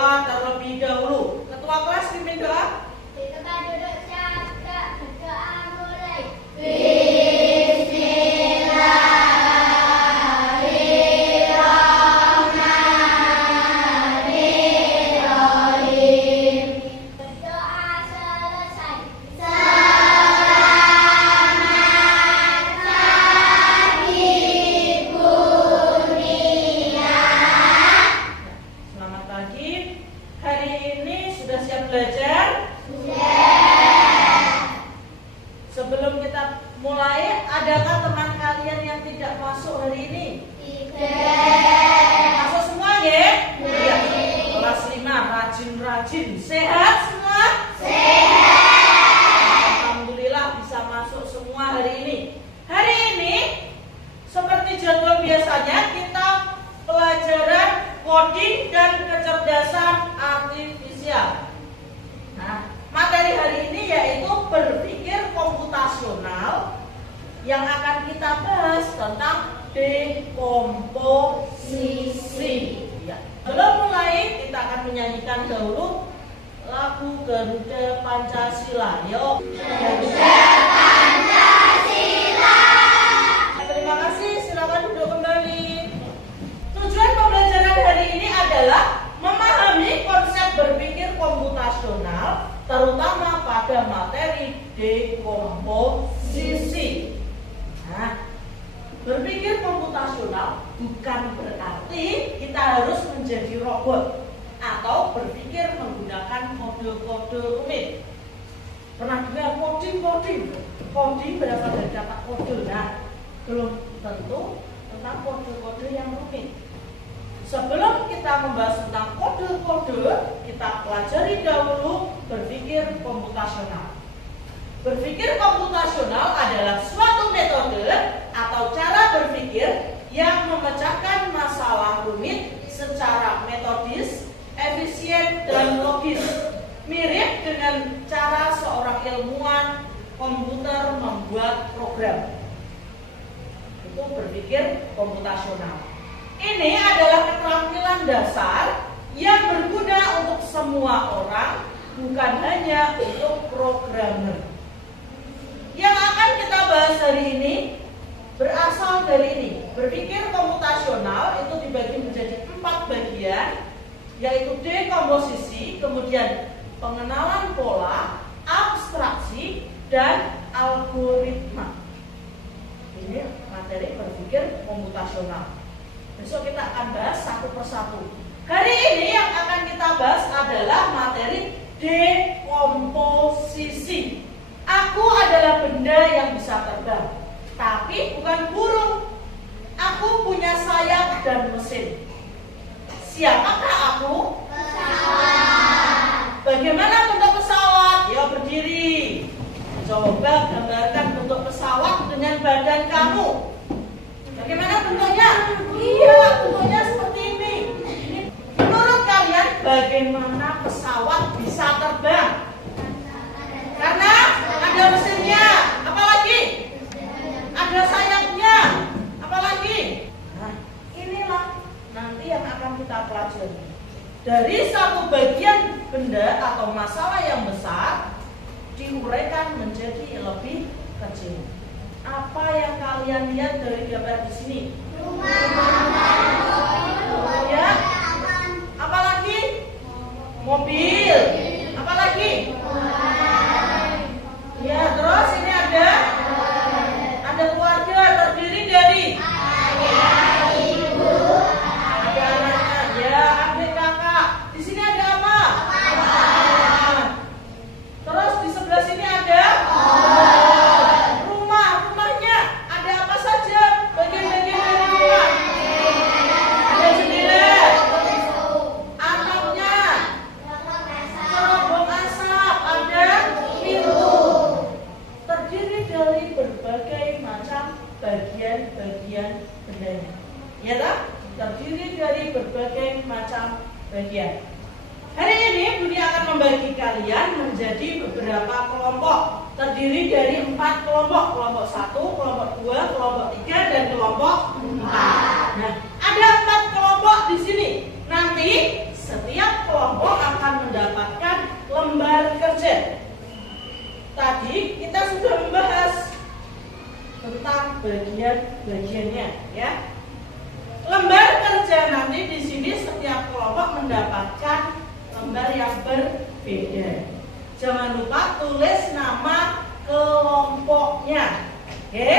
doa terlebih dahulu. Ketua kelas pimpin doa. Kita duduk siap, berdoa mulai. Belajar? Sebelum kita mulai, adakah teman kalian yang tidak masuk hari ini? Tidak. Masuk semua ya? Iya. Kelas 5 rajin-rajin. Sehat semua? Sehat. Alhamdulillah bisa masuk semua hari ini. Hari ini seperti jadwal biasanya kita pelajaran coding dan kecerdasan artifisial. Nah, materi hari ini yaitu berpikir komputasional yang akan kita bahas tentang dekomposisi. Ya. Sebelum mulai, kita akan menyanyikan dahulu lagu Garuda Pancasila. Yuk. Garuda Pancasila. Terima kasih, silakan duduk kembali. Tujuan pembelajaran hari ini adalah memahami konsep berpikir komputasional, terutama pada materi dekomposisi. Nah, berpikir komputasional bukan berarti kita harus menjadi robot atau berpikir menggunakan kode-kode rumit. Pernah dengar coding berasal dari kata kode. Nah, belum tentu tentang kode-kode yang rumit. Sebelum kita membahas tentang kode-kode, kita pelajari dahulu berpikir komputasional. Berpikir komputasional adalah suatu metode atau cara berpikir yang memecahkan masalah rumit secara metodis, efisien, dan logis. Mirip dengan cara seorang ilmuwan komputer membuat program. Itu berpikir komputasional. Ini adalah keterampilan dasar yang berguna untuk semua orang, bukan hanya untuk programmer. Yang akan kita bahas hari ini berasal dari ini. Berpikir komputasional itu dibagi menjadi 4 bagian, yaitu dekomposisi, kemudian pengenalan pola, abstraksi, dan algoritma. Ini materi berpikir komputasional. Besok kita akan bahas satu persatu. Hari ini yang akan kita bahas adalah materi dekomposisi. Aku adalah benda yang bisa terbang, tapi bukan burung. Aku punya sayap dan mesin. Siapakah aku? Pesawat. Bagaimana bentuk pesawat? Ya, berdiri. Coba gambarkan bentuk pesawat dengan badan kamu. Bagaimana bentuknya? Iya, bentuknya seperti ini. Menurut kalian, bagaimana pesawat bisa terbang? Karena ada mesinnya. Apalagi? Ada sayapnya. Apalagi? Nah, inilah nanti yang akan kita pelajari. Dari satu bagian benda atau masalah yang besar diuraikan menjadi lebih kecil. Apa yang kalian lihat dari gambar di sini? Rumah. Ya. Apalagi? Mobil. Apalagi? Ya, terus ini ada keluarga terdiri dari ayah, ibu, ada anaknya, ya, adik, kakak. Di sini ada apa? Terus di sebelah sini ada rumahnya. Ada apa saja? Bagian-bagian dari rumah. Ada jendela, atapnya, cerobong asap, ada pintu. Terdiri dari berbagai macam bagian-bagian bendanya. Ya tak? Terdiri dari berbagai macam bagian. Hari ini Budi akan membagi kalian menjadi beberapa kelompok. Terdiri dari 4 kelompok. Kelompok 1, kelompok 2, kelompok 3, dan kelompok 4. Nah, ada 4 kelompok di sini. Nanti setiap kelompok bagian-bagiannya ya. Lembar kerja nanti di sini setiap kelompok mendapatkan lembar yang berbeda. Jangan lupa tulis nama kelompoknya. Oke?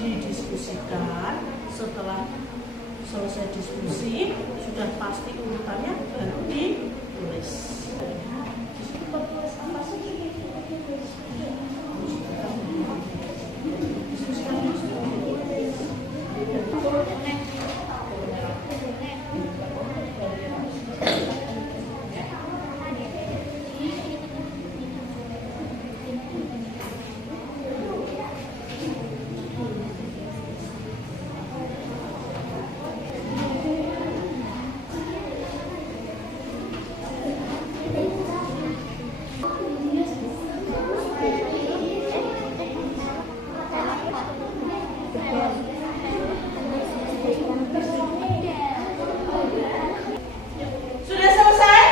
Didiskusikan, setelah selesai diskusi sudah pasti urutannya baru ditulis. Sudah selesai?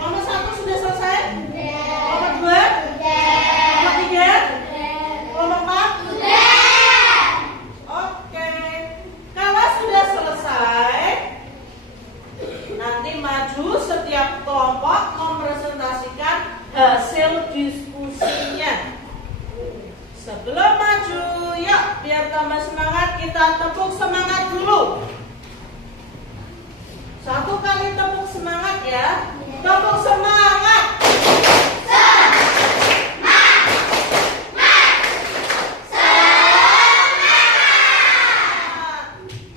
Nomor 1 sudah selesai? Nomor 2? Nomor 3? Nomor 4? Oke. Kalau sudah selesai, nanti maju setiap kelompok mempresentasikan hasil diskusinya. Sebelum maju, yuk biar tambah semangat, kita tepuk semangat dulu. 1 kali tepuk semangat ya. Tepuk semangat.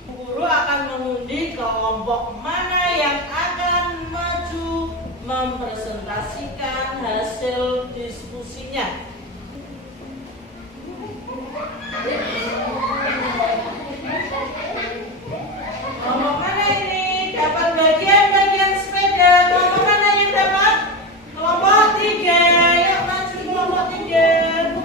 Guru akan mengundi kelompok mana yang akan maju mempresentasikan hasil diskusinya. Kelompok mana ini? Dapat bagian-bagian sepeda. Kelompok mana yang dapat? Kelompok 3. Yuk maju kelompok 3.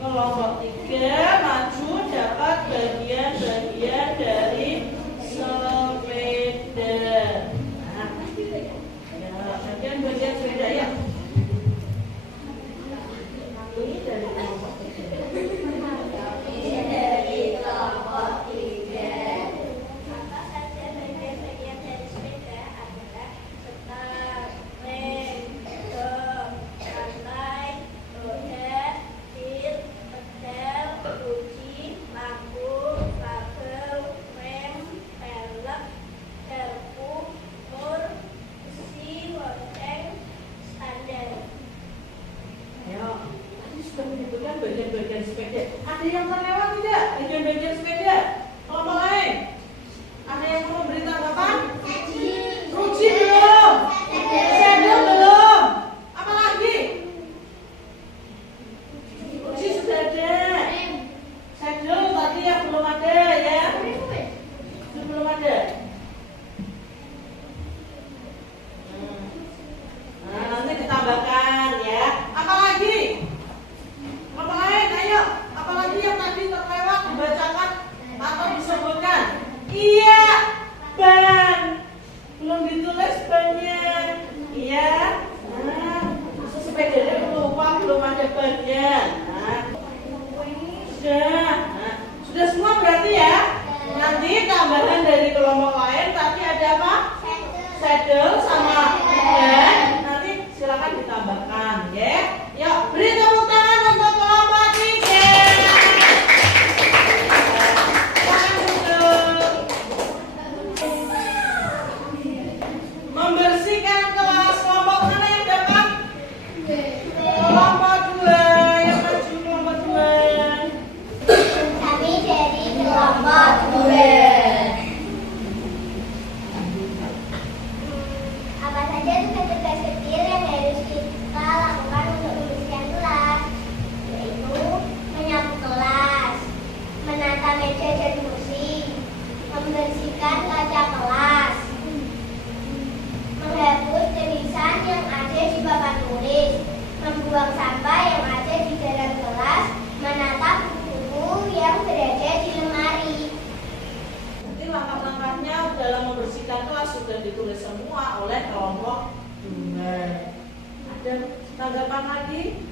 Kelompok 3 maju dapat bagian-bagian dari sepeda. Nah, ya, bagian-bagian sepeda ya. Ini dari kelompok 3. Apa saja bagian-bagian dari sepeda adalah setar, rem, dom, rantai, roda, bil, pedal, kunci, lampu, label, rem, pelek, garpu, mur, besi, lonceng, standar. Ayo, tadi sudah menyebutkan bagian-bagian sepeda. Ada yang terlewat tidak? Bagian-bagian sepeda. Kelompok lain. Ada yang mau beri tanggapan? Ruji belum. Sedel belum. Apa lagi? Ruji sudah ada. Sedel tadi yang belum ada ya. Itu belum ada. Nah, nanti ditambahkan ya. Apa lagi? Apa lain? Ayo. Apa lagi yang tadi terlewat dibacakan atau disebutkan? Iya, ban. Belum ditulis bannya. Iya. Nah, sepedanya lupa belum ada bannya. Nah, sudah. Nah, sudah semua berarti ya. Nanti tambahan dari kelompok lain tadi ada apa? Saddle sama ban. Nanti silakan ditambahkan ya. Yuk, beri tepuk tangan untuk kelompok 3. Tangan duduk. Membersihkan kelas. Kelompok mana yang dapat? Kelompok 2. Yang maju kelompok 2. Kami dari kelompok 2. Apa saja tugas-tugas kecil yang harus kita lakukan untuk membersihkan kelas? Yaitu menyapu kelas, menata meja dan kursi, membersihkan kaca kelas, menghapus tulisan yang ada di papan tulis, membuang sampah yang ada di dalam kelas, menatap buku yang berada di lemari. Nanti langkah-langkahnya dalam membersihkan kelas sudah ditulis semua oleh kelompok 2. Ada tanggapan lagi?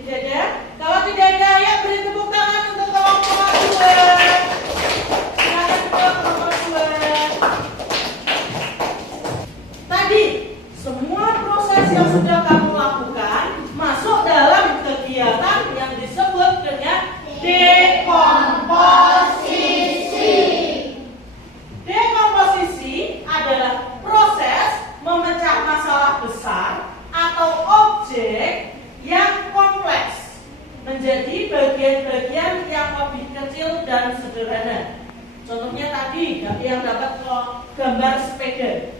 Tidak ada? Kalau tidak ada, ya beri tepuk tangan untuk kelompok 2. Silakan ke kelompok 2. Tadi semua proses yang sudah kamu lakukan masuk dalam kegiatan yang disebut dengan dekomposisi. Dekomposisi adalah proses memecah masalah besar atau objek yang kompleks menjadi bagian-bagian yang lebih kecil dan sederhana. Contohnya tadi yang dapat gambar sepeda.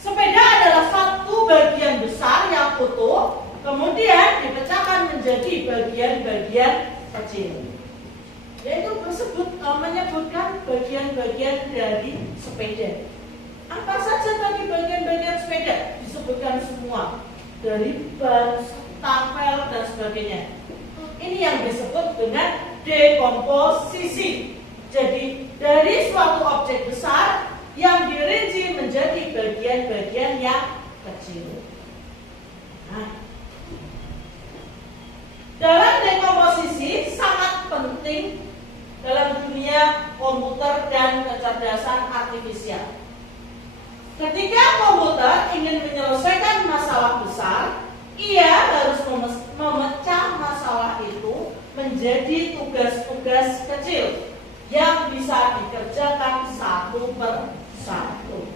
Sepeda adalah satu bagian besar yang utuh, kemudian dipecahkan menjadi bagian-bagian kecil. Yaitu menyebutkan bagian-bagian dari sepeda. Apa saja tadi bagian-bagian sepeda? Disebutkan semua. Dari ban, stapel, dan sebagainya. Ini yang disebut dengan dekomposisi. Jadi dari suatu objek besar yang dirinci menjadi bagian-bagian yang kecil. Nah, dalam dekomposisi sangat penting dalam dunia komputer dan kecerdasan artifisial. Ketika komputer ingin menyelesaikan masalah besar, ia harus memecah masalah itu menjadi tugas-tugas kecil yang bisa dikerjakan satu per satu.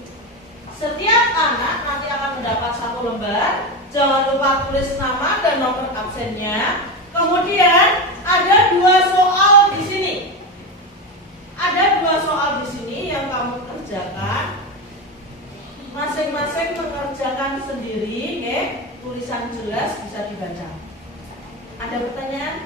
Setiap anak nanti akan mendapat satu lembar. Jangan lupa tulis nama dan nomor absennya. Kemudian ada 2 soal di sini. Ada 2 soal di sini yang kamu kerjakan. Masing-masing mengerjakan sendiri, oke? Tulisan jelas bisa dibaca. Ada pertanyaan?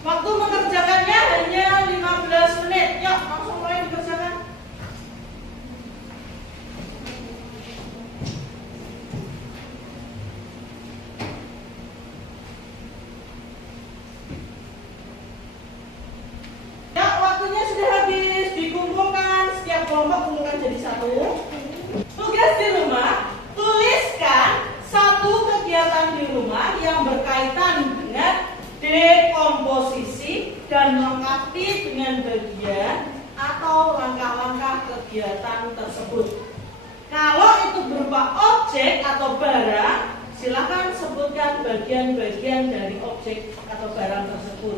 Waktu mengerjakannya hanya 15 menit. Yuk, langsung mulai dikerjakan. Ya, waktunya sudah habis. Dikumpulkan, setiap kelompok kumpulkan jadi satu. Tugas di rumah, tuliskan satu kegiatan di rumah yang berkaitan dengan dekomposisi dan melengkapi dengan bagian atau langkah-langkah kegiatan tersebut. Kalau itu berupa objek atau barang, silakan sebutkan bagian-bagian dari objek atau barang tersebut.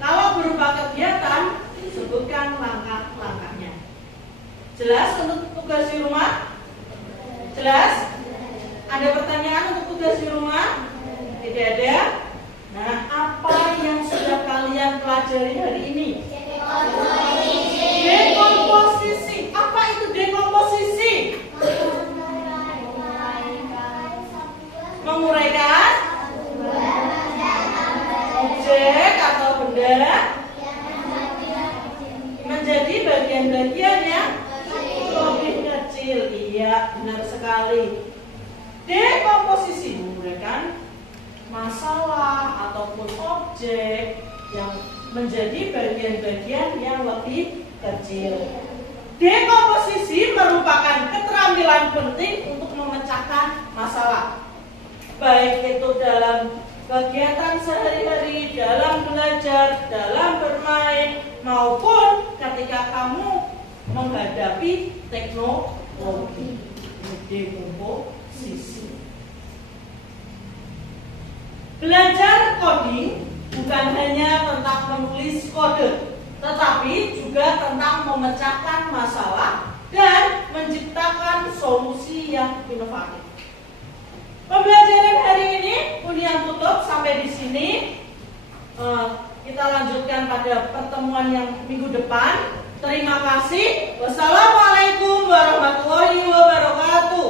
Kalau berupa kegiatan, sebutkan langkah-langkahnya. Jelas untuk tugas di rumah? Jelas? Ada pertanyaan untuk tugas di rumah? Tidak ada? Nah, apa yang sudah kalian pelajari hari ini? Dekomposisi. Apa itu dekomposisi? Menguraikan objek atau benda menjadi bagian-bagian yang lebih kecil. Iya, benar sekali. Dekomposisi menguraikan masalah ataupun objek yang menjadi bagian-bagian yang lebih kecil. Dekomposisi merupakan keterampilan penting untuk memecahkan masalah, baik itu dalam kegiatan sehari-hari, dalam belajar, dalam bermain, maupun ketika kamu menghadapi teknologi. Dekomposisi. Belajar coding bukan hanya tentang menulis kode, tetapi juga tentang memecahkan masalah dan menciptakan solusi yang inovatif. Pembelajaran hari ini Unian tutup sampai di sini. Kita lanjutkan pada pertemuan yang minggu depan. Terima kasih. Wassalamualaikum warahmatullahi wabarakatuh.